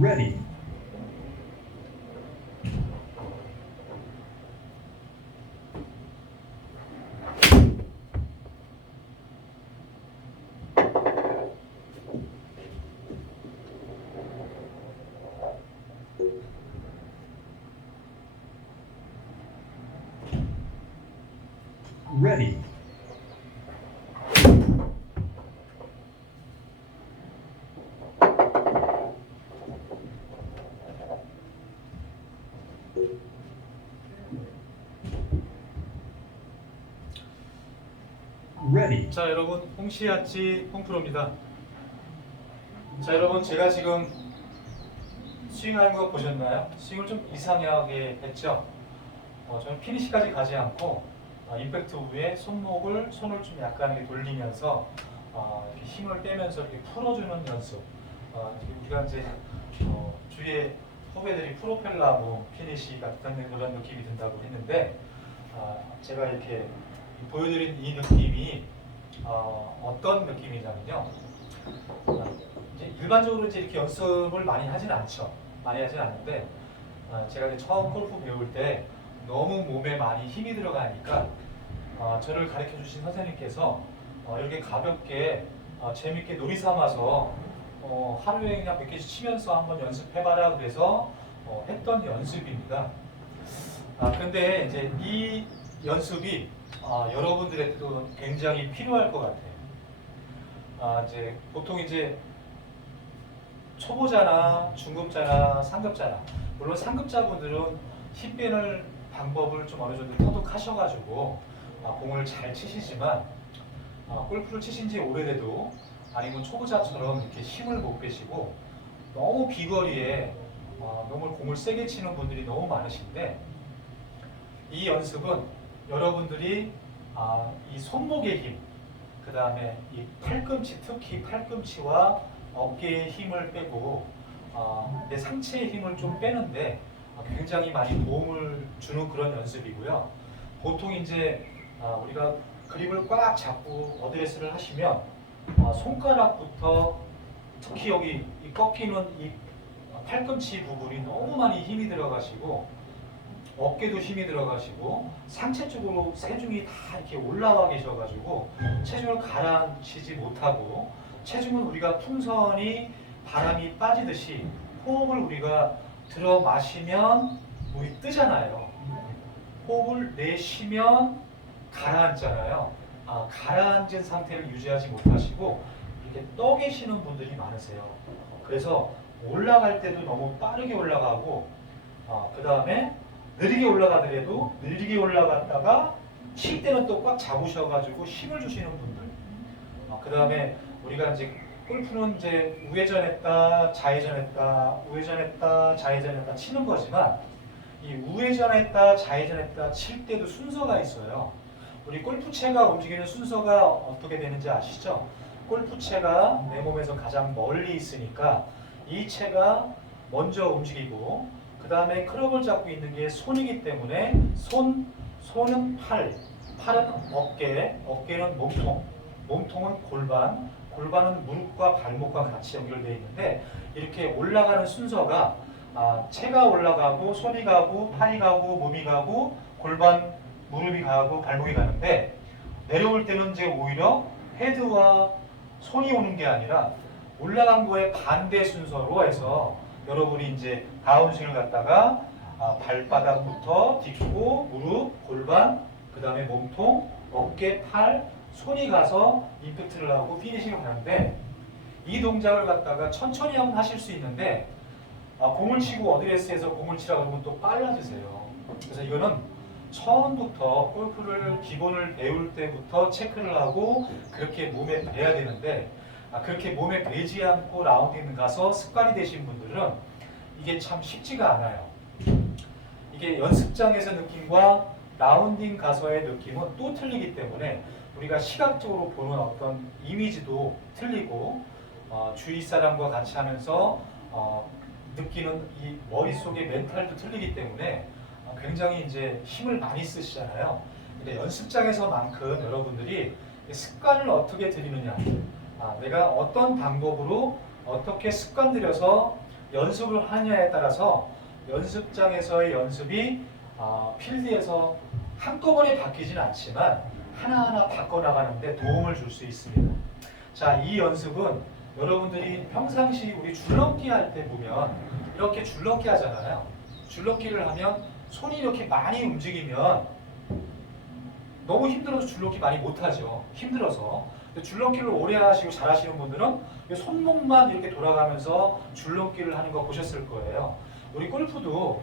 Ready. Ready. Ready. 자 여러분 홍시아치 홍프로입니다. 자 여러분 제가 지금 스윙하는 거 보셨나요? 스윙을 좀 이상하게 했죠. 어, 저는 피니시까지 가지 않고 어, 임팩트 후에 손목을 손을 좀 약간 이렇게 돌리면서 어, 이렇게 힘을 빼면서 이렇게 풀어주는 연습. 어, 우리가 이제 어, 주위에 후배들이 프로펠러 뭐 피니시 같은 그런 느낌이 든다고 했는데 아, 제가 이렇게 보여드린 이 느낌이 어, 떤 느낌이냐면요. 아, 이제 일반적으로 이제 이렇게 연습을 많이 하진 않죠. 많이 하진 않는데 아, 제가 이제 처음 골프 배울 때 너무 몸에 많이 힘이 들어가니까 어, 저를 가르쳐 주신 선생님께서 어, 이렇게 가볍게 어, 재밌게 놀이 삼아서 어, 하루에 그냥 몇 개씩 치면서 한번 연습해봐라 그래서 어, 했던 연습입니다. 아 근데 이제 이 연습이 아, 여러분들에게도 굉장히 필요할 것 같아요. 아 이제 보통 이제 초보자나 중급자나 상급자나 물론 상급자분들은 힘 빼는 방법을 좀 어느 정도 터득하셔가지고 아, 공을 잘 치시지만 아, 골프를 치신 지 오래돼도 아니면 초보자처럼 이렇게 힘을 못 빼시고 너무 비거리에 아, 너무 공을 세게 치는 분들이 너무 많으신데 이 연습은 여러분들이 아, 이 손목의 힘, 그 다음에 이 팔꿈치, 특히 팔꿈치와 어깨의 힘을 빼고 아, 내 상체의 힘을 좀 빼는데 아, 굉장히 많이 도움을 주는 그런 연습이고요. 보통 이제 아, 우리가 그립을 꽉 잡고 어드레스를 하시면 아, 손가락부터 특히 여기 이 꺾이는 이 팔꿈치 부분이 너무 많이 힘이 들어가시고 어깨도 힘이 들어가시고 상체 쪽으로 체중이 다 이렇게 올라와 계셔가지고 체중을 가라앉히지 못하고 체중은 우리가 풍선이 바람이 빠지듯이 호흡을 우리가 들어 마시면 물이 뜨잖아요. 호흡을 내쉬면 가라앉잖아요. 아, 가라앉은 상태를 유지하지 못하시고 이렇게 떠 계시는 분들이 많으세요. 그래서 올라갈 때도 너무 빠르게 올라가고 그 다음에 느리게 올라가더라도 느리게 올라갔다가 칠 때는 또 꽉 잡으셔가지고 힘을 주시는 분들. 그 다음에 우리가 이제 골프는 이제 우회전했다, 좌회전했다, 우회전했다, 좌회전했다 치는 거지만 이 우회전했다, 좌회전했다 칠 때도 순서가 있어요. 우리 골프채가 움직이는 순서가 어떻게 되는지 아시죠? 골프채가 내 몸에서 가장 멀리 있으니까 이 채가 먼저 움직이고 그 다음에 클럽을 잡고 있는 게 손이기 때문에 손, 손은 팔, 팔은 어깨, 어깨는 몸통, 몸통은 골반, 골반은 무릎과 발목과 같이 연결되어 있는데 이렇게 올라가는 순서가 아, 채가 올라가고 손이 가고 팔이 가고 몸이 가고 골반, 무릎이 가고 발목이 가는데 내려올 때는 이제 오히려 헤드와 손이 오는 게 아니라 올라간 거에 반대 순서로 해서 여러분이 이제 다운스윙을 갖다가 아, 발바닥부터 딛고 무릎, 골반, 그 다음에 몸통, 어깨, 팔, 손이 가서 임팩트를 하고 피니싱을 하는데 이 동작을 갖다가 천천히 하면 하실 수 있는데 아, 공을 치고 어드레스에서 공을 치라 그러면 또 빨라지세요. 그래서 이거는 처음부터 골프를 기본을 배울 때부터 체크를 하고 그렇게 몸에 배야 되는데 아, 그렇게 몸에 배지 않고 라운딩 가서 습관이 되신 분들은 이게 참 쉽지가 않아요. 이게 연습장에서 느낌과 라운딩 가서의 느낌은 또 틀리기 때문에 우리가 시각적으로 보는 어떤 이미지도 틀리고 어, 주위 사람과 같이 하면서 어, 느끼는 이 머릿속의 멘탈도 틀리기 때문에 어, 굉장히 이제 힘을 많이 쓰시잖아요. 근데 연습장에서만큼 여러분들이 습관을 어떻게 들이느냐, 아, 내가 어떤 방법으로 어떻게 습관 들여서 연습을 하느냐에 따라서 연습장에서의 연습이 어, 필드에서 한꺼번에 바뀌지는 않지만 하나하나 바꿔나가는데 도움을 줄 수 있습니다. 자, 이 연습은 여러분들이 평상시 우리 줄넘기 할 때 보면 이렇게 줄넘기 하잖아요. 줄넘기를 하면 손이 이렇게 많이 움직이면 너무 힘들어서 줄넘기 많이 못하죠. 힘들어서. 줄넘기를 오래 하시고 잘하시는 분들은 이 손목만 이렇게 돌아가면서 줄넘기를 하는 거 보셨을 거예요. 우리 골프도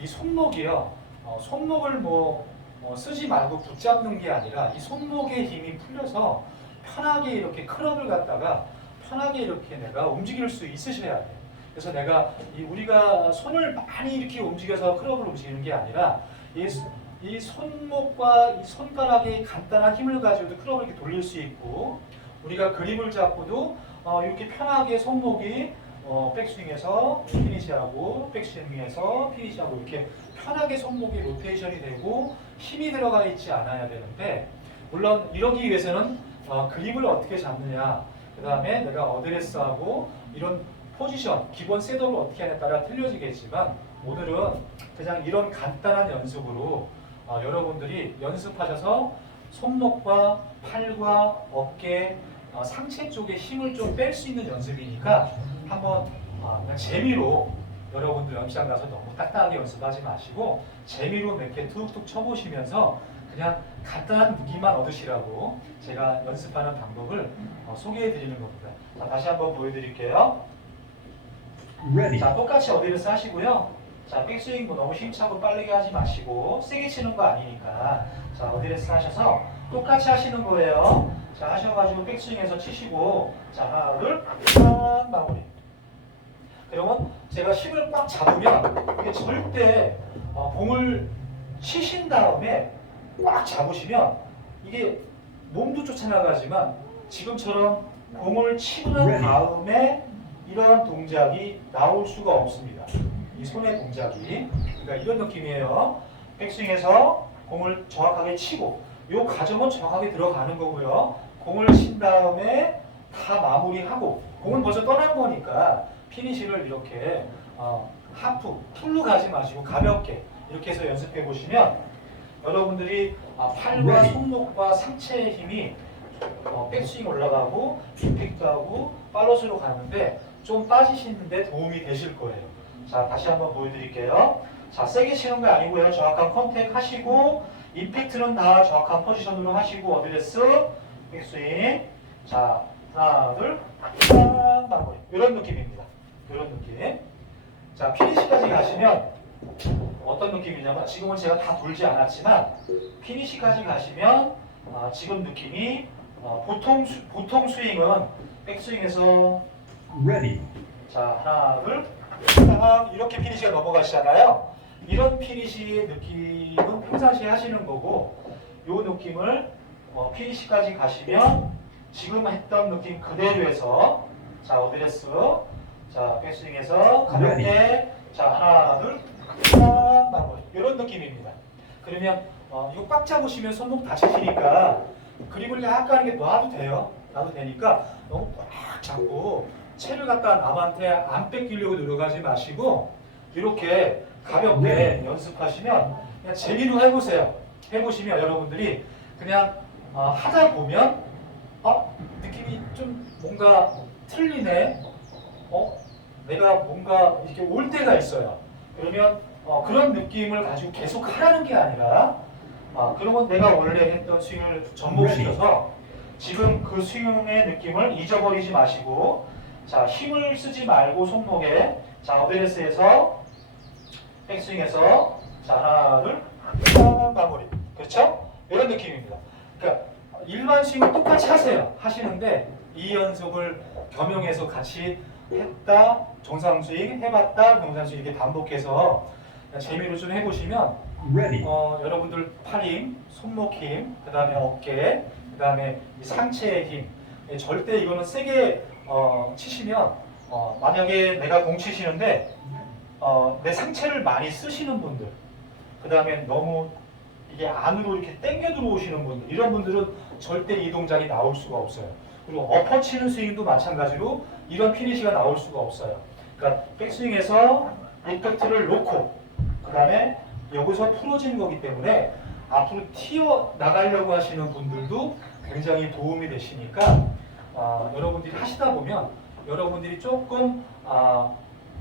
이 손목이요. 어, 손목을 뭐 어, 쓰지 말고 붙잡는 게 아니라 이 손목의 힘이 풀려서 편하게 이렇게 클럽을 갖다가 편하게 이렇게 내가 움직일 수 있으셔야 돼요. 그래서 내가 이 우리가 손을 많이 이렇게 움직여서 클럽을 움직이는 게 아니라 이, 수- 이 손목과 이 손가락의 간단한 힘을 가지고도 클럽을 이렇게 돌릴 수 있고 우리가 그립을 잡고도 어, 이렇게 편하게 손목이 어, 백스윙에서 피니시하고 백스윙에서 피니시하고 이렇게 편하게 손목이 로테이션이 되고 힘이 들어가 있지 않아야 되는데 물론 이러기 위해서는 어, 그립을 어떻게 잡느냐 그 다음에 내가 어드레스하고 이런 포지션 기본 셋업을 어떻게 하냐에 따라 틀려지겠지만 오늘은 그냥 이런 간단한 연습으로 어, 여러분들이 연습하셔서 손목과 팔과 어깨 어, 상체 쪽에 힘을 좀 뺄 수 있는 연습이니까 한번 어, 재미로 여러분들 연습장 가서 너무 딱딱하게 연습하지 마시고 재미로 몇 개 툭툭 쳐보시면서 그냥 간단한 무기만 얻으시라고 제가 연습하는 방법을 어, 소개해 드리는 겁니다. 자, 다시 한번 보여드릴게요. Ready. 자, 똑같이 어드레스 하시고요. 자, 백스윙 뭐 너무 힘차고 빠르게 하지 마시고 세게 치는 거 아니니까 자, 어드레스 하셔서 똑같이 하시는 거예요. 자, 하셔가지고 백스윙에서 치시고 자, 하나, 둘, 딱 마무리. 그러면 제가 힘을 꽉 잡으면 이게 절대 어, 공을 치신 다음에 꽉 잡으시면 이게 몸도 쫓아나가지만 지금처럼 공을 Ready. 다음에 이러한 동작이 나올 수가 없습니다. 이 손의 동작이. 그러니까 이런 느낌이에요. 백스윙에서 공을 정확하게 치고 이 과정은 정확하게 들어가는 거고요. 공을 친 다음에 다 마무리하고 공은 벌써 떠난 거니까 피니시를 이렇게 어, 하프, 풀로 가지 마시고 가볍게 이렇게 해서 연습해 보시면 여러분들이 아, 팔과 Ready. 손목과 상체의 힘이 어, 백스윙 올라가고 임팩트하고 팔로스로 가는데 좀 빠지시는데 도움이 되실 거예요. 자 다시 한번 보여드릴게요. 자 세게 치는 거 아니고요. 정확한 컨택 하시고 임팩트는 다 정확한 포지션으로 하시고 어드레스 백스윙 자 하나 둘딱 마무리 이런 느낌입니다. 이런 느낌. 자 피니시까지 가시면 어떤 느낌이냐면 지금은 제가 다 돌지 않았지만 피니시까지 가시면 아, 지금 느낌이 어, 보통 수, 보통 스윙은 백스윙에서 Ready. 자 하나 둘 딱 이렇게 피니시가 넘어가시잖아요. 이런 피니시의 느낌은 평상시에 하시는 거고 이 느낌을 어, 피니시까지 가시면 지금 했던 느낌 그대로 해서 자 어드레스 자 백스윙에서 가볍게 자 하나 둘딱 마무리 이런 느낌입니다. 그러면 어, 이거 꽉 잡으시면 손목 다치시니까 그립을 약간 이렇게 놔도 돼요. 놔도 되니까 너무 꽉 잡고 채를 갖다 남한테 안 뺏기려고 노력하지 마시고 이렇게 가볍게 연습하시면 그냥 재미로 해보세요. 해보시면 여러분들이 그냥 어, 하다 보면 어 느낌이 좀 뭔가 틀리네. 어 내가 뭔가 이렇게 올 때가 있어요. 그러면 어, 그런 느낌을 가지고 계속 하라는 게 아니라 아, 그러면 내가 원래 했던 스윙을 접목시켜서 지금 그 스윙의 느낌을 잊어버리지 마시고 자 힘을 쓰지 말고 손목에 자 어드레스에서 백스윙에서 자 하나 둘딱 마무리 그렇죠? 이런 느낌입니다. 그러니까 일반 스윙을 똑같이 하세요. 하시는데 이 연습을 겸용해서 같이 했다 정상 스윙 해봤다 정상 스윙 이렇게 반복해서 재미로 좀 해보시면. 어, 여러분들 팔 힘, 손목 힘, 그 다음에 어깨, 그 다음에 상체의 힘. 예, 절대 이거는 세게 어, 치시면 어, 만약에 내가 공 치시는데 어, 내 상체를 많이 쓰시는 분들, 그 다음에 너무 이게 안으로 이렇게 당겨 들어오시는 분들, 이런 분들은 절대 이 동작이 나올 수가 없어요. 그리고 엎어 치는 스윙도 마찬가지로 이런 피니시가 나올 수가 없어요. 그러니까 백스윙에서 임팩트를 놓고 그 다음에 여기서 풀어지는 거기 때문에 앞으로 튀어 나가려고 하시는 분들도 굉장히 도움이 되시니까 아, 여러분들이 하시다 보면 여러분들이 조금 아,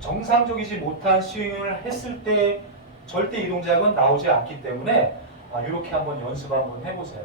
정상적이지 못한 스윙을 했을 때 절대 이 동작은 나오지 않기 때문에 아, 이렇게 한번 연습 한번 해보세요.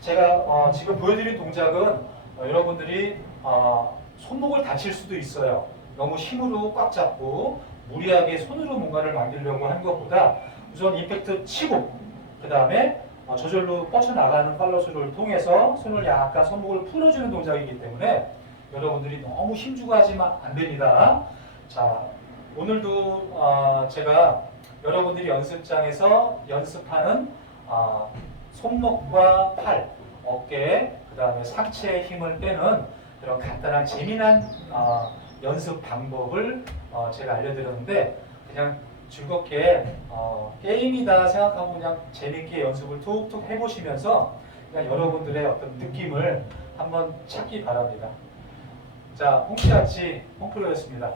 제가 어, 지금 보여드린 동작은 어, 여러분들이 어, 손목을 다칠 수도 있어요. 너무 힘으로 꽉 잡고 무리하게 손으로 뭔가를 만들려고 하는 것보다 우선 임팩트 치고 그 다음에 어, 저절로 뻗쳐나가는 팔로스를 통해서 손을 약간 손목을 풀어주는 동작이기 때문에 여러분들이 너무 힘주고 하지만 안 됩니다. 자, 오늘도 어, 제가 여러분들이 연습장에서 연습하는 어, 손목과 팔, 어깨, 그 다음에 상체의 힘을 빼는 그런 간단한 재미난 어, 연습 방법을 어, 제가 알려드렸는데 그냥 즐겁게 어, 게임이다 생각하고 그냥 재밌게 연습을 툭툭 해보시면서 그냥 여러분들의 어떤 느낌을 한번 찾기 바랍니다. 자, 홍시아치 홍프로였습니다.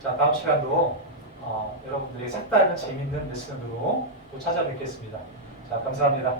자, 다음 시간도 어, 여러분들의 색다른 재밌는 레슨으로 또 찾아뵙겠습니다. 자, 감사합니다.